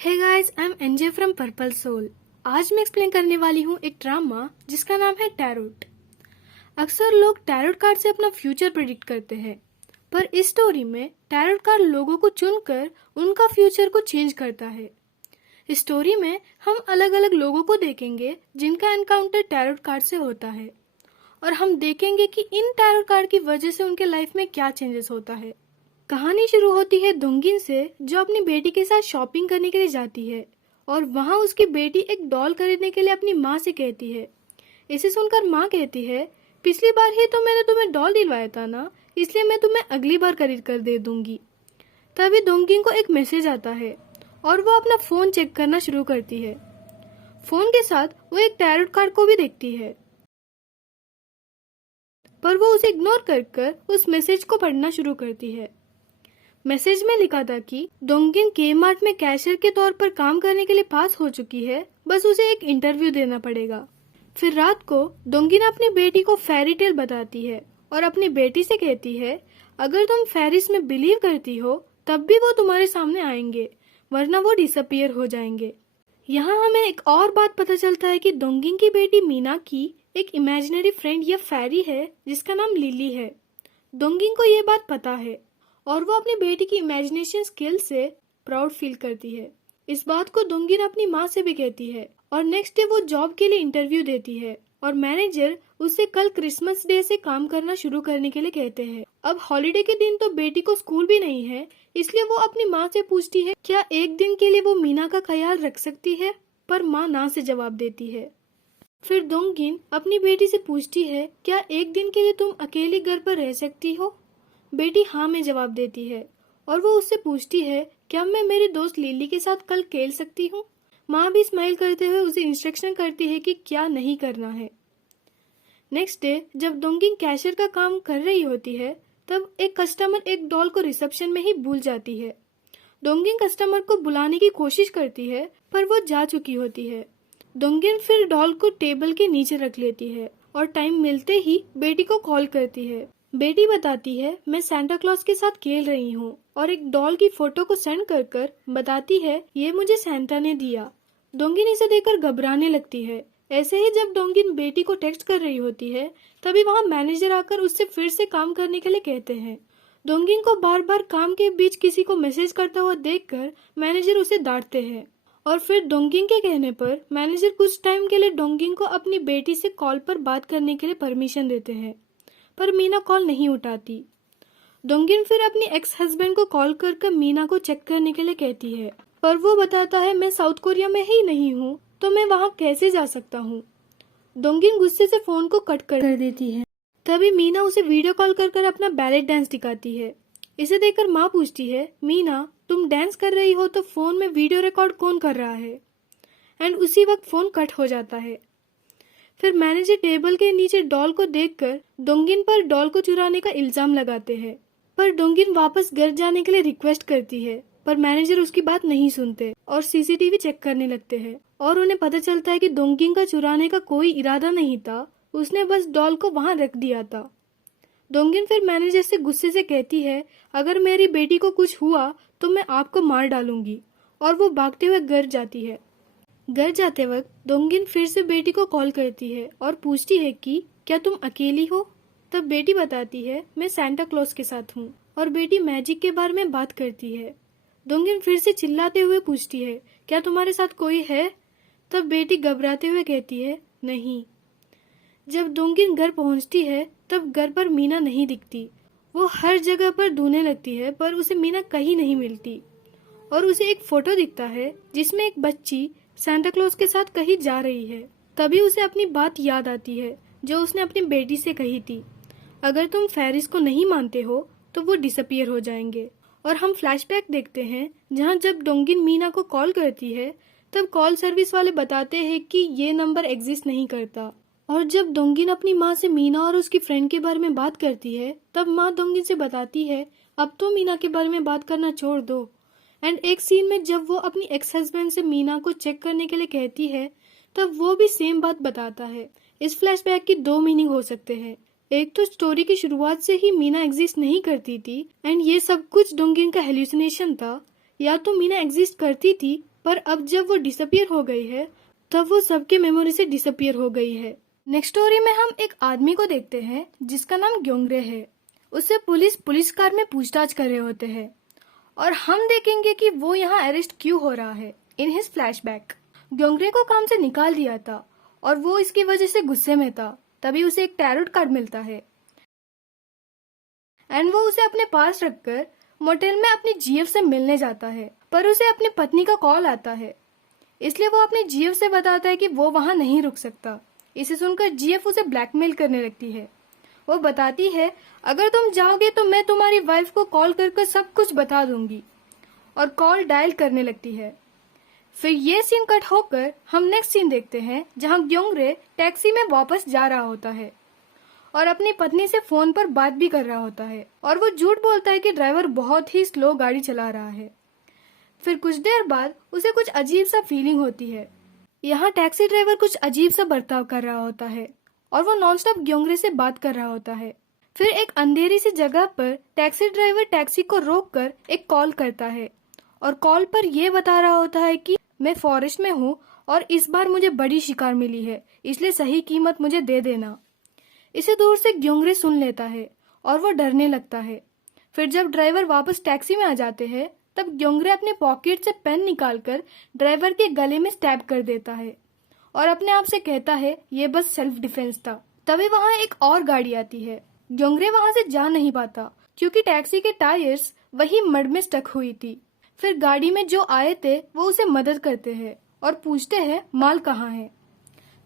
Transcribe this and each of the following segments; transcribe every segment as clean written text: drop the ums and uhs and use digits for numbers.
Hey guys, I am NJ from purple soul. आज मैं explain करने वाली हूँ एक ड्रामा जिसका नाम है टैरोट। अक्सर लोग टैरोट कार्ड से अपना फ्यूचर प्रेडिक्ट करते हैं, पर इस स्टोरी में टैरोट कार्ड लोगों को चुनकर उनका फ्यूचर को चेंज करता है। इस स्टोरी में हम अलग अलग लोगों को देखेंगे जिनका एनकाउंटर टैरोट कार्ड से होता है, और हम देखेंगे कि इन टैरोट कार्ड की वजह से उनके लाइफ में क्या चेंजेस होता है। कहानी शुरू होती है दोंगिन से, जो अपनी बेटी के साथ शॉपिंग करने के लिए जाती है और वहाँ उसकी बेटी एक डॉल खरीदने के लिए अपनी माँ से कहती है। इसे सुनकर माँ कहती है, पिछली बार ही तो मैंने तुम्हें डॉल दिलवाया था ना, इसलिए मैं तुम्हें अगली बार खरीद कर दे दूंगी। तभी दोंगिन को एक मैसेज आता है और वो अपना फोन चेक करना शुरू करती है। फोन के साथ वो एक टैरोट कार्ड को भी देखती है, पर वो उसे इग्नोर कर उस मैसेज को पढ़ना शुरू करती है। मैसेज में लिखा था कि दोंगिन के मार्ट में कैशियर के तौर पर काम करने के लिए पास हो चुकी है, बस उसे एक इंटरव्यू देना पड़ेगा। फिर रात को दोंगिन अपनी बेटी को फेरी टेल बताती है और अपनी बेटी से कहती है, अगर तुम फेरिस में बिलीव करती हो तब भी वो तुम्हारे सामने आएंगे, वरना वो डिसअपियर हो जाएंगे। यहाँ हमें एक और बात पता चलता है कि दोंगिन की बेटी मीना की एक इमेजिनरी फ्रेंड या फेरी है जिसका नाम लिली है। दोंगिन को ये बात पता है और वो अपनी बेटी की इमेजिनेशन स्किल से प्राउड फील करती है। इस बात को दोंगिन अपनी माँ से भी कहती है और नेक्स्ट डे वो जॉब के लिए इंटरव्यू देती है और मैनेजर उसे कल क्रिसमस डे से काम करना शुरू करने के लिए कहते हैं। अब हॉलिडे के दिन तो बेटी को स्कूल भी नहीं है, इसलिए वो अपनी माँ से पूछती है क्या एक दिन के लिए वो मीना का ख्याल रख सकती है, पर माँ ना से जवाब देती है। फिर दोंगिन अपनी बेटी से पूछती है, क्या एक दिन के लिए तुम अकेली घर पर रह सकती हो? बेटी हाँ में जवाब देती है और वो उससे पूछती है, क्या मैं मेरी दोस्त लिली के साथ कल खेल सकती हूँ? माँ भी स्माइल करते हुए उसे इंस्ट्रक्शन करती है कि क्या नहीं करना है। नेक्स्ट डे जब दोंगिन कैशियर का काम कर रही होती है, तब एक कस्टमर एक डॉल को रिसेप्शन में ही भूल जाती है। दोंगिन कस्टमर को बुलाने की कोशिश करती है, पर वो जा चुकी होती है। दोंगिन फिर डॉल को टेबल के नीचे रख लेती है और टाइम मिलते ही बेटी को कॉल करती है। बेटी बताती है, मैं सांता क्लॉज के साथ खेल रही हूँ, और एक डॉल की फोटो को सेंड कर बताती है, ये मुझे सांता ने दिया। दोंगिन इसे देखकर घबराने लगती है। ऐसे ही जब दोंगिन बेटी को टेक्स्ट कर रही होती है, तभी वहाँ मैनेजर आकर उससे फिर से काम करने के लिए कहते हैं। दोंगिन को बार बार काम के बीच किसी को मैसेज करता हुआ देखकर मैनेजर उसे डांटते हैं, और फिर दोंगिन के कहने पर मैनेजर कुछ टाइम के लिए दोंगिन को अपनी बेटी से कॉल पर बात करने के लिए परमिशन देते हैं, पर मीना कॉल नहीं उठाती। दोंगिन फिर अपनी एक्स हस्बैंड को कॉल कर मीना को चेक करने के लिए कहती है, पर वो बताता है, मैं साउथ कोरिया में ही नहीं हूँ, तो मैं वहाँ कैसे जा सकता हूँ। दोंगिन गुस्से से फोन को कट कर देती है। तभी मीना उसे वीडियो कॉल कर अपना बैलेट डांस दिखाती है। इसे देखकर माँ पूछती है, मीना तुम डांस कर रही हो तो फोन में वीडियो रिकॉर्ड कौन कर रहा है? एंड उसी वक्त फोन कट हो जाता है। फिर मैनेजर टेबल के नीचे डॉल को देखकर दोंगिन पर डॉल को चुराने का इल्जाम लगाते हैं, पर दोंगिन वापस घर जाने के लिए रिक्वेस्ट करती है, पर मैनेजर उसकी बात नहीं सुनते और सीसीटीवी चेक करने लगते हैं, और उन्हें पता चलता है कि दोंगिन का चुराने का कोई इरादा नहीं था, उसने बस डॉल को वहां रख दिया था। दोंगिन फिर मैनेजर से गुस्से से कहती है, अगर मेरी बेटी को कुछ हुआ तो मैं आपको मार डालूंगी, और वो भागते हुए घर जाती है। घर जाते वक्त दोंगिन फिर से बेटी को कॉल करती है और पूछती है कि क्या तुम अकेली हो? तब बेटी बताती है, मैं सांता क्लॉज के साथ हूँ, और बेटी मैजिक के बारे में बात करती है। दोंगिन फिर से चिल्लाते हुए पूछती है, क्या तुम्हारे साथ कोई है? तब बेटी घबराते हुए कहती है, नहीं। जब दोंगिन घर पहुंचती है तब घर पर मीना नहीं दिखती। वो हर जगह पर ढूंढने लगती है, पर उसे मीना कहीं नहीं मिलती, और उसे एक फोटो दिखता है जिसमें एक बच्ची सांता क्लॉज के साथ कहीं जा रही है। तभी उसे अपनी बात याद आती है जो उसने अपनी बेटी से कही थी, अगर तुम फेरिस को नहीं मानते हो तो वो डिसअपियर हो जाएंगे। और हम फ्लैशबैक देखते हैं जहां जब दोंगिन मीना को कॉल करती है, तब कॉल सर्विस वाले बताते हैं कि ये नंबर एग्जिस्ट नहीं करता। और जब दोंगिन अपनी माँ से मीना और उसकी फ्रेंड के बारे में बात करती है, तब माँ दोंगिन से बताती है, अब तो मीना के बारे में बात करना छोड़ दो। एंड एक सीन में जब वो अपनी एक्स हस्बैंड से मीना को चेक करने के लिए कहती है, तब वो भी सेम बात बताता है। इस फ्लैशबैक की दो मीनिंग हो सकते हैं, एक तो स्टोरी की शुरुआत से ही मीना एग्जिस्ट नहीं करती थी एंड ये सब कुछ दोंगिन का हेल्यूसिनेशन था, या तो मीना एग्जिस्ट करती थी पर अब जब वो डिसअपियर हो गई है तब वो सबके मेमोरी से डिसअपियर हो गई है। नेक्स्ट स्टोरी में हम एक आदमी को देखते हैं जिसका नाम ग्योंगरे है। उससे पुलिस कार में पूछताछ कर रहे होते हैं और हम देखेंगे कि वो यहाँ अरेस्ट क्यों हो रहा है इन हिज फ्लैशबैक। ग्योंगरे को काम से निकाल दिया था और वो इसकी वजह से गुस्से में था। तभी उसे एक टैरोट कार्ड मिलता है एंड वो उसे अपने पास रखकर मोटेल में अपनी जीएफ से मिलने जाता है। पर उसे अपनी पत्नी का कॉल आता है, इसलिए वो अपनी जीएफ से बताता है कि वो वहां नहीं रुक सकता। इसे सुनकर जीएफ उसे ब्लैकमेल करने लगती है। वो बताती है अगर तुम जाओगे तो मैं तुम्हारी वाइफ को कॉल कर सब कुछ बता दूंगी, और कॉल डायल करने लगती है। फिर ये सीन कट होकर हम नेक्स्ट सीन देखते हैं जहां ग्योंगरे टैक्सी में वापस जा रहा होता है और अपनी पत्नी से फोन पर बात भी कर रहा होता है, और वो झूठ बोलता है कि ड्राइवर बहुत ही स्लो गाड़ी चला रहा है। फिर कुछ देर बाद उसे कुछ अजीब सा फीलिंग होती है। यहाँ टैक्सी ड्राइवर कुछ अजीब सा बर्ताव कर रहा होता है और वो नॉनस्टॉप ग्योंगरे से बात कर रहा होता है। फिर एक अंधेरी सी जगह पर टैक्सी ड्राइवर टैक्सी को रोककर एक कॉल करता है और कॉल पर यह बता रहा होता है कि मैं फॉरेस्ट में हूँ और इस बार मुझे बड़ी शिकार मिली है, इसलिए सही कीमत मुझे दे देना। इसे दूर से ग्योंगरे सुन लेता है और वो डरने लगता है। फिर जब ड्राइवर वापस टैक्सी में आ जाते हैं तब ग्योंगरे अपने पॉकेट से पेन निकालकर ड्राइवर के गले में स्टैब कर देता है और अपने आप से कहता है ये बस सेल्फ डिफेंस था। तभी वहाँ एक और गाड़ी आती है। ग्योंगरे वहाँ से जा नहीं पाता क्योंकि टैक्सी के टायर्स वही मड में स्टक हुई थी। फिर गाड़ी में जो आए थे वो उसे मदद करते हैं और पूछते हैं माल कहाँ है।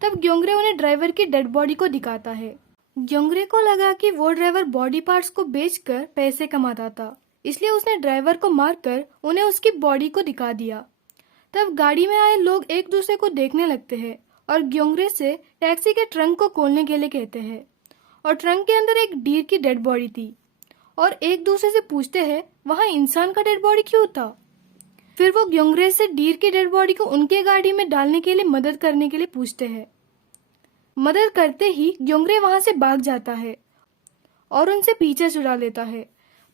तब ग्योंगरे उन्हें ड्राइवर की डेड बॉडी को दिखाता है। ग्योंगरे को लगा कि वो ड्राइवर बॉडी पार्ट्स को बेचकर पैसे कमाता था, इसलिए उसने ड्राइवर को मारकर उन्हें उसकी बॉडी को दिखा दिया। तब गाड़ी में आए लोग एक दूसरे को देखने लगते हैं और ग्योंगरे से टैक्सी के ट्रंक को खोलने के लिए कहते हैं, और ट्रंक के अंदर एक डीर की डेड बॉडी थी और एक दूसरे से पूछते हैं वहाँ इंसान का डेड बॉडी क्यों था। फिर वो ग्योंगरे से डीर की डेड बॉडी को उनके गाड़ी में डालने के लिए मदद करने के लिए पूछते हैं। मदद करते ही ग्योंगरे वहां से भाग जाता है और उनसे पीछे छुड़ा लेता है,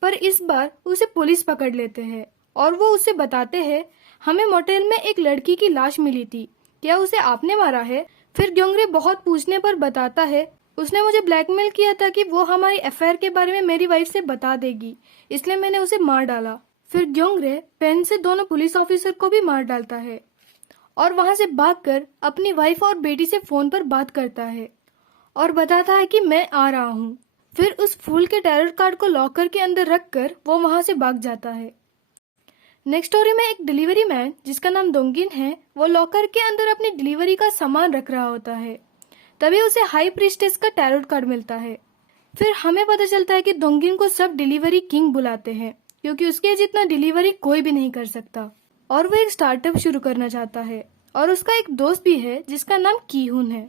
पर इस बार उसे पुलिस पकड़ लेते हैं और वो उसे बताते हैं हमें मोटेल में एक लड़की की लाश मिली थी, क्या उसे आपने मारा है। फिर ग्योंगरे बहुत पूछने पर बताता है उसने मुझे ब्लैकमेल किया था कि वो हमारी अफेयर के बारे में मेरी वाइफ से बता देगी, इसलिए मैंने उसे मार डाला। फिर ग्योंगरे पेन से दोनों पुलिस ऑफिसर को भी मार डालता है और वहां से भागकर अपनी वाइफ और बेटी से फोन पर बात करता है और बताता है कि मैं आ रहा हूँ। फिर उस फूल के टैरोट कार्ड को लॉकर के अंदर रखकर वो वहां से भाग जाता है। नेक्स्ट स्टोरी में एक डिलीवरी मैन जिसका नाम दोंगिन है, वो लॉकर के अंदर अपनी डिलीवरी का सामान रख रहा होता है। तभी उसे हाई प्रीस्टेस का टैरोट कार्ड मिलता है। फिर हमें पता चलता है कि दोंगिन को सब डिलीवरी किंग बुलाते हैं क्योंकि उसके जितना डिलीवरी कोई भी नहीं कर सकता, और वो एक स्टार्टअप शुरू करना चाहता है और उसका एक दोस्त भी है जिसका नाम कीहुन है।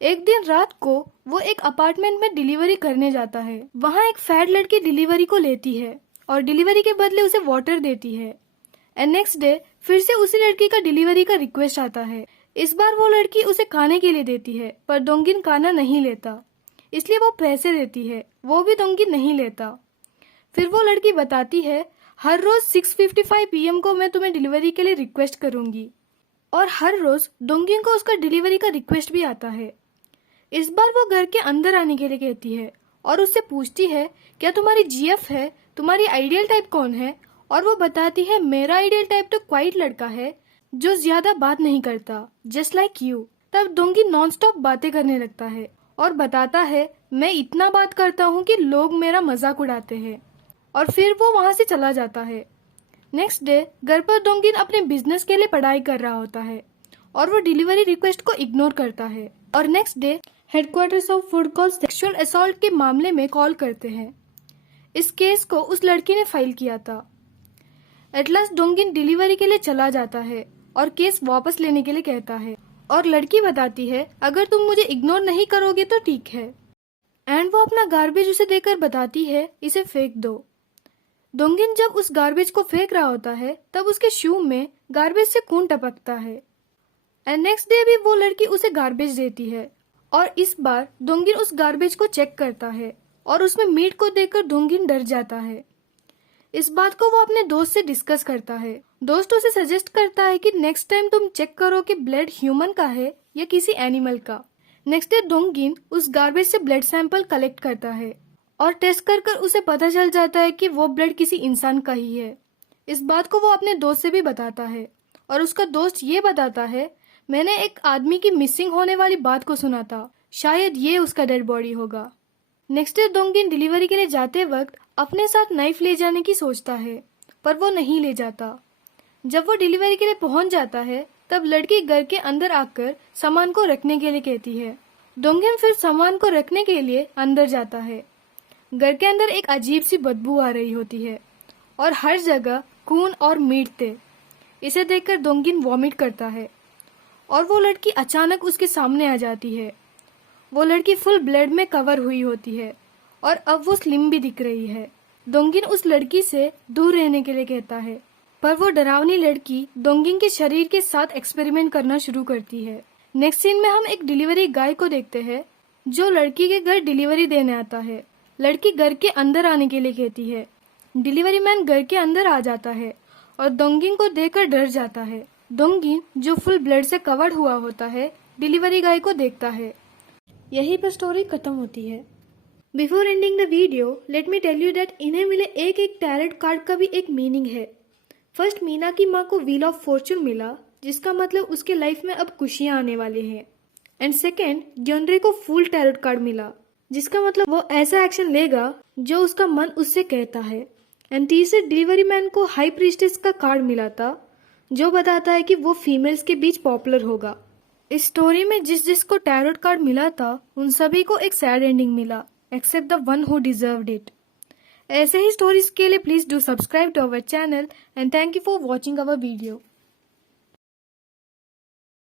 एक दिन रात को वो एक अपार्टमेंट में डिलीवरी करने जाता है। वहाँ एक फैट लड़की डिलीवरी को लेती है और डिलीवरी के बदले उसे वाटर देती है। एंड नेक्स्ट डे फिर से उसी लड़की का डिलीवरी का रिक्वेस्ट आता है। इस बार वो लड़की उसे खाने के लिए देती है, पर दोंगिन खाना नहीं लेता, इसलिए वो पैसे देती है, वो भी दोंगिन नहीं लेता। फिर वो लड़की बताती है हर रोज 6:55 PM को मैं तुम्हें डिलीवरी के लिए रिक्वेस्ट करूंगी, और हर रोज दोंगिन को उसका डिलीवरी का रिक्वेस्ट भी आता है। इस बार वो घर के अंदर आने के लिए कहती है और उससे पूछती है क्या तुम्हारी जीएफ है, तुम्हारी आइडियल टाइप कौन है, और वो बताती है मेरा आइडियल टाइप तो क्वाइट लड़का है जो ज्यादा बात नहीं करता, जस्ट लाइक यू। तब दोंगिन नॉन स्टॉप बातें करने लगता है और बताता है मैं इतना बात करता हूँ कि लोग मेरा मजाक उड़ाते हैं, और फिर वो वहाँ से चला जाता है। नेक्स्ट डे घर पर दोंगिन अपने बिजनेस के लिए पढ़ाई कर रहा होता है और वो डिलीवरी रिक्वेस्ट को इग्नोर करता है, और next day headquarters of food call sexual assault के मामले में कॉल करते हैं। इस केस को उस लड़की ने फाइल किया था। एटलास दोंगिन डिलीवरी के लिए चला जाता है और केस वापस लेने के लिए कहता है, और लड़की बताती है अगर तुम मुझे इग्नोर नहीं करोगे तो ठीक है। एंड वो अपना गार्बेज उसे देकर बताती है इसे फेंक दो। दोंगिन जब उस गार्बेज को फेंक रहा होता है तब उसके शू में गार्बेज से खून टपकता है। एंड नेक्स्ट डे भी वो लड़की उसे गार्बेज देती है, और इस बार दोंगिन उस गार्बेज को चेक करता है और उसमें मीट को देखकर दोंगिन डर जाता है। इस बात को वो अपने दोस्त से डिस्कस करता है। दोस्त उसे सजेस्ट करता है कि नेक्स्ट टाइम तुम चेक करो कि ब्लड ह्यूमन का है या किसी एनिमल का। नेक्स्ट डे डोंगिन उस गार्बेज से ब्लड सैंपल कलेक्ट करता है और टेस्ट कर कर उसे पता चल जाता है कि वो ब्लड किसी इंसान का ही है। इस बात को वो अपने दोस्त से भी बताता है और उसका दोस्त ये बताता है, मैंने एक आदमी की मिसिंग होने वाली बात को सुना था, शायद ये उसका डेड बॉडी होगा। नेक्स्ट डे डोंगिन डिलीवरी के लिए जाते वक्त अपने साथ नाइफ ले जाने की सोचता है, पर वो नहीं ले जाता। जब वो डिलीवरी के लिए पहुंच जाता है तब लड़की घर के अंदर आकर सामान को रखने के लिए कहती है। डोंगिन फिर सामान को रखने के लिए अंदर जाता है। घर के अंदर एक अजीब सी बदबू आ रही होती है और हर जगह खून और मीट थे। इसे देखकर डोंगिन वॉमिट करता है और वो लड़की अचानक उसके सामने आ जाती है। वो लड़की फुल ब्लड में कवर हुई होती है और अब वो स्लिम भी दिख रही है। डोंगिन उस लड़की से दूर रहने के लिए कहता है, पर वो डरावनी लड़की डोंगिन के शरीर के साथ एक्सपेरिमेंट करना शुरू करती है। नेक्स्ट सीन में हम एक डिलीवरी गाय को देखते हैं जो लड़की के घर डिलीवरी देने आता है। लड़की घर के अंदर आने के लिए कहती है। डिलीवरी मैन घर के अंदर आ जाता है और डोंगिन को देखकर डर जाता है। डोंगिन जो फुल ब्लड से कवर्ड हुआ होता है डिलीवरी गाय को देखता है। यहीं पर स्टोरी खत्म होती है। Before ending the video let me tell you that इन्हें मिले एक एक टैरेट कार्ड का भी एक मीनिंग है। फर्स्ट मीना की माँ को व्हील ऑफ फॉर्चून मिला, जिसका मतलब उसके लाइफ में अब खुशियां आने वाले हैं। एंड सेकेंड, जॉनरे को फूल टैरोट कार्ड मिला, जिसका मतलब वो ऐसा एक्शन लेगा जो उसका मन उससे कहता है। एंड तीसरे, डिलीवरी मैन को हाई प्रीस्टेस का कार्ड मिला था, जो बताता है कि वो फीमेल्स के बीच पॉपुलर होगा। इस स्टोरी में जिस जिसको टैरोट कार्ड मिला था उन सभी को एक सैड एंडिंग मिला, except the one who deserved it. ऐसे ही स्टोरीज के लिए please do subscribe to our channel and thank you for watching our video.